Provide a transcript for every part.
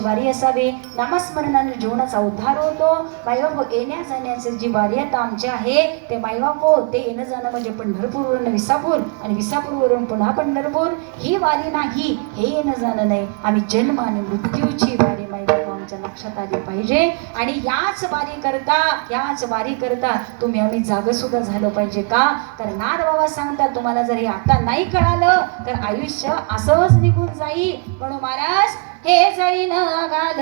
वारी असावी. नामस्मरणाने जीवनाचा उद्धार होतो. मायबापो येण्या जाण्याचं जी वार्यता आमची आहे ते मायबापो ते येणं जाणं म्हणजे पंढरपूरवरून विसापूर आणि विसापूरवरून पुन्हा पंढरपूर ही वारी नाही, हे येणं जाणं नाही. आम्ही जन्म आणि मृत्यूची वारी मायबापो आमच्या लक्षात आली पाहिजे. आणि याच वारी करता तुम्ही आम्ही जागं सुद्धा झालं पाहिजे का? तर नाथ बाबा सांगतात तुम्हाला जर हे आता नाही कळालं तर आयुष्य असंच निघून जाईल. म्हणून महाराज हे जरी न घाल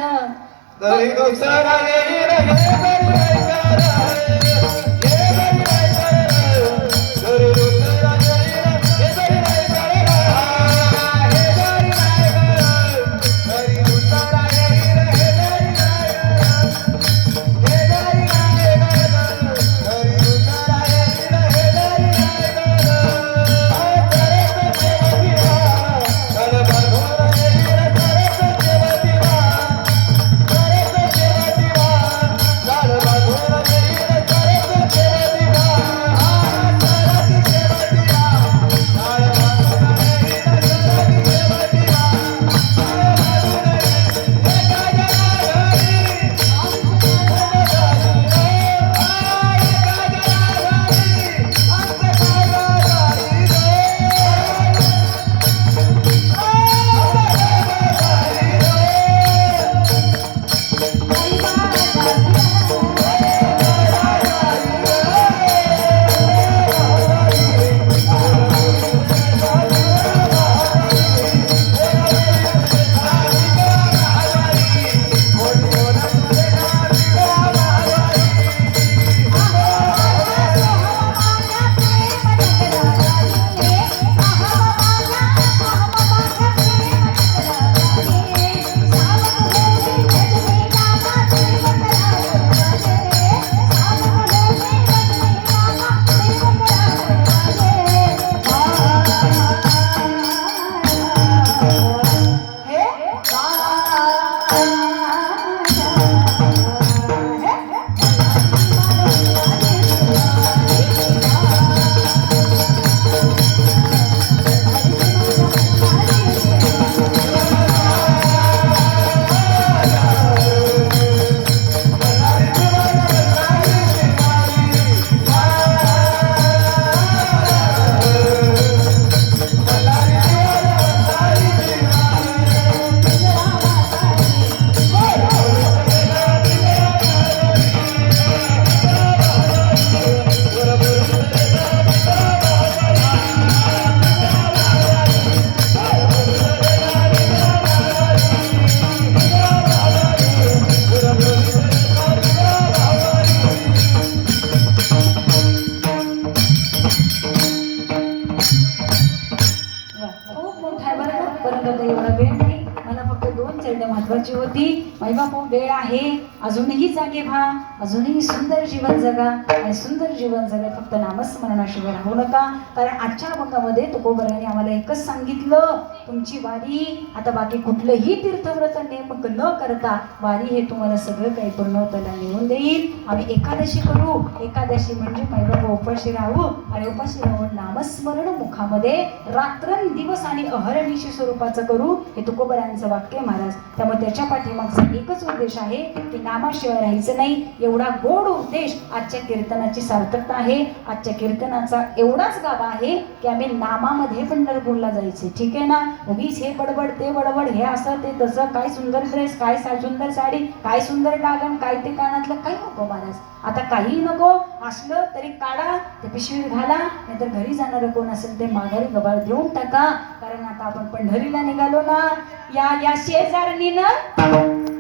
महत्वाची होती. मायबापू वेळ आहे, अजूनही जागे व्हा, अजूनही सुंदर जीवन जगा आणि सुंदर जीवन जगा फक्त नामस्मरणाशिवाय राहू नका. कारण आजच्या अभंगामध्ये तुकोबराने आम्हाला एकच सांगितलं, तुमची वारी आता बाकी कुठलंही तीर्थव्रत नेमक न करता वारी हे तुम्हाला सगळं काही पूर्णत्वाला नेऊन देईल. आम्ही एकादशी करू. एकादशी म्हणजे मायबापू उपाशी राहू आणि उपाशी राहून नामस्मरण मुखामध्ये रात्रंदिवस आणि अहर्निशी स्वरूपाचं करू, हे तुकोबरांचं वाक्य महाराज. त्यामुळे त्याच्या पाठीमागचा एकच उद्देश आहे की नामाशिवाय राहायचं नाही. एवढा गोड उद्देश आजच्या कीर्तनाची सार्थकता आहे. आजच्या कीर्तनाचा एवढाच गाभा आहे की आम्ही नामामध्ये पंढरपूरला जायचे. ठीक आहे ना? उगीच हे बडबड ते बडबड, हे असं ते तसं, काय सुंदर ड्रेस, काय सुंदर साडी, काय सुंदर डागण, काय ते कानातलं, काही नको महाराज. आता काही नको. असलं तरी काढा, ते पिशवीत घाला, नाहीतर घरी जाणारं कोण असेल ते माघारी गबाळ देऊन टाका. कारण आता आपण पंढरीला निघालो ना. या शेजारणीनं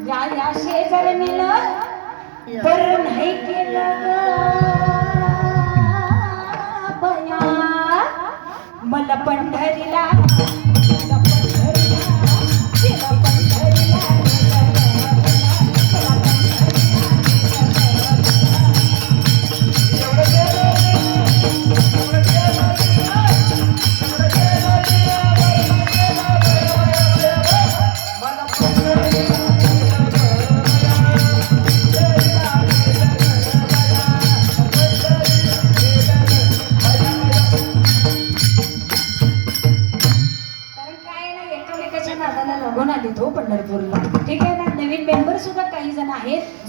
या शेजारणीनं बरं नाही केलं बया, मला पंढरीला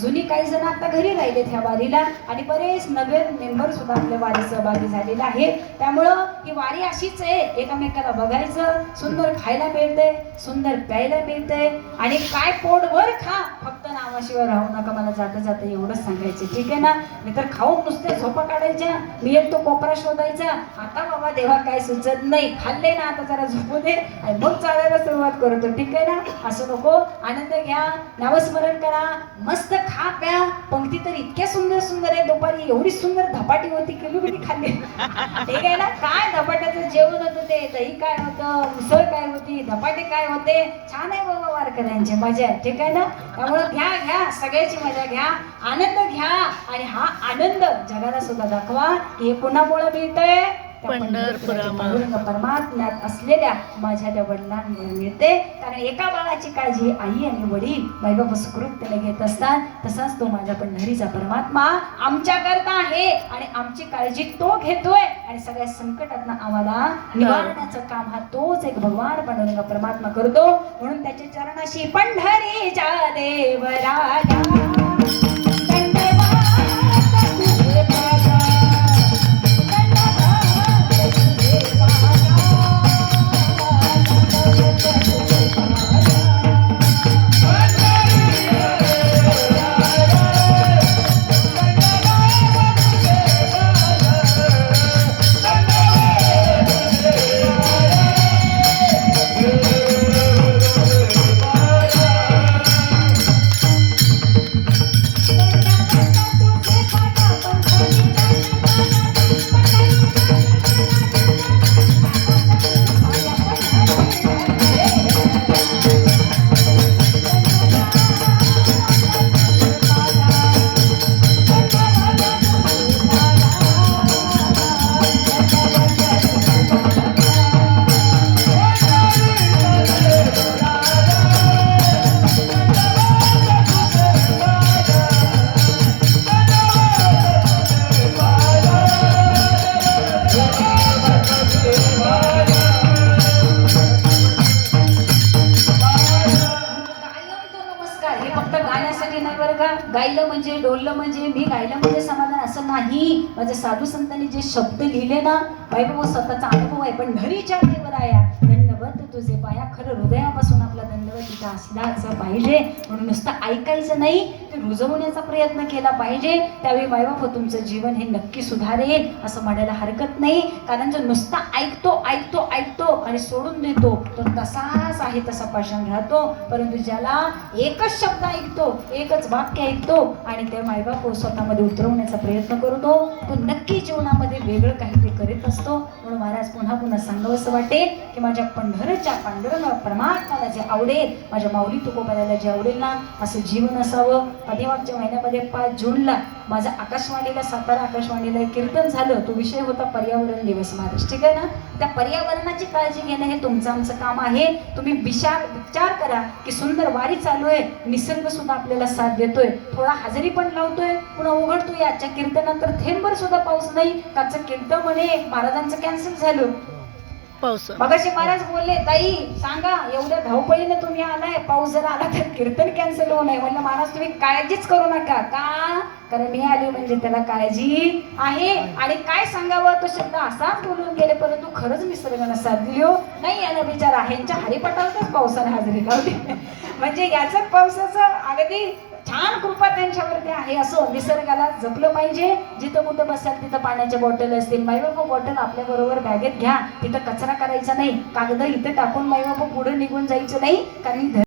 जुनी काही जण आता घरी राहिलेत ह्या वारीला आणि बरेच नवे मेंबर सुद्धा आपल्या वारी सहभागी झालेले आहे. त्यामुळं ही वारी अशीच आहे, एकामेकाला बघायचं, सुंदर खायला मिळते, सुंदर प्यायला मिळते आणि काय पोटभर खा, फक्त नावाशिवाय राहू नका. मला जाता जाता एवढंच सांगायचं, ठीक आहे ना? मी तर खाऊन नुसते झोपा काढायच्या, मी एक तो कोपरा शोधायचा. आता बाबा देवा काय सुचत नाही, खाल्ले ना आता जरा झोपू दे आणि मग चालायला सुरुवात करतो, ठीक आहे ना? असं नको. आनंद घ्या, नामस्मरण करा, मस्त खा प्या. पंक्ती तर इतक्या सुंदर सुंदर आहे. दुपारी एवढी सुंदर धपाटी होती, किती खाल्ली, ठीक आहे ना? काय धपाट्याचं जेवण होतं ते, दही काय होतं, उसळ काय होती, धपाटे काय होते, छान आहे बाबा वारकऱ्यांची मजा आहे, ठीक आहे ना? त्यामुळे घ्या घ्या, सगळ्याची मजा घ्या, आनंद घ्या आणि हा आनंद जगाला सुद्धा दाखवा की हे कुणामुळे मिळतंय, परमात्म्यात असलेल्या माझ्या त्या वडिलांमुळे मिळते. कारण एका बाळाची काळजी आई आणि वडील मायबाप सुखरूपतेने घेत असतात, तसाच तो माझ्या पंढरीचा परमात्मा आमच्या करता आहे आणि आमची काळजी तो घेतोय आणि सगळ्या संकटातनं आम्हाला निवारण्याचं काम हा तोच एक भगवान पांडुरंग परमात्मा करतो. म्हणून त्याच्या चरणाशी पंढरीच्या देवराजा गायलं म्हणजे डोललं म्हणजे मी गायलं म्हणजे समाधान असं नाही. माझ्या साधू संतांनी जे शब्द लिहिले ना, बाई बाबा स्वतःचा अनुभव आहे. पण घरीच्या देवराया दंडवत तुझे पाया, खरं हृदयापासून आपला दंडवत तिथं असलाच पाहिजे. म्हणून नुसतं ऐकायचं नाही, ते रुजवण्याचा प्रयत्न केला पाहिजे. त्यावेळी बाई बाबा तुमचं जीवन हे नक्की सुधारेल असं म्हणायला हरकत नाही. कारण जो नुसता ऐकतो ऐकतो ऐकतो आणि सोडून देतो तो तसाच आहे तसा पाषाण राहतो. परंतु ज्याला एकच शब्द ऐकतो, एकच वाक्य ऐकतो आणि त्या मायबाप स्वतःमध्ये उतरवण्याचा प्रयत्न करतो, तो नक्की जीवनामध्ये वेगळं काहीतरी करीत असतो. म्हणून महाराज पुन्हा पुन्हा सांगावंसं वाटेल की माझ्या पंढरच्या पांडुरंग परमात्म्याला जे आवडेल, माझ्या माऊली तुकोबाला जे आवडेल ना, असं जीवन असावं. पाठीमागच्या महिन्यामध्ये 5 जूनला माझं आकाशवाणीला, सातारा आकाशवाणीला एक कीर्तन झालं. तो विषय होता पर्यावरण दिवस महाराज, ठीक आहे ना? त्या पर्यावरणाची काळजी घेणं हे तुमचं आमचं काम आहे. तुम्ही विचार करा की सुंदर वारी चालू आहे, निसर्ग सुद्धा आपल्याला साथ देतोय, थोडा हजेरी पण लावतोय, पुन्हा उघडतोय. आजच्या कीर्तनात तर थेंबर सुद्धा पाऊस नाही. कालचं कीर्तन म्हणे महाराजांचं कॅन्सल झालं. पाऊस मगाशी महाराज बोलले, ताई सांगा एवढ्या धावपळीने तुम्ही आलाय, पाऊस जर आला तर कीर्तन कॅन्सल होऊ नये. म्हणलं महाराज तुम्ही काळजीच करू नका. का? कारण मी आले म्हणजे त्याला काळजी आहे. आणि काय सांगावं, तो शब्द असाच बोलून गेले, परंतु खरंच निसर्गानं साथ दिली हो. नाही याला विचार आहे, यांच्या हरिपटावरच पावसाने हजेरी लावली. म्हणजे याच पावसाचं अगदी छान कृपा त्यांच्यावरती आहे. असं निसर्गाला जपलं पाहिजे. जिथं कुठं बसाल तिथं पाण्याच्या बॉटल असतील, मायबाप बॉटल आपल्या बरोबर बॅगेत घ्या. तिथं कचरा करायचा नाही, कागद इथं टाकून मायबाप पुढे निघून जायचं नाही. कारण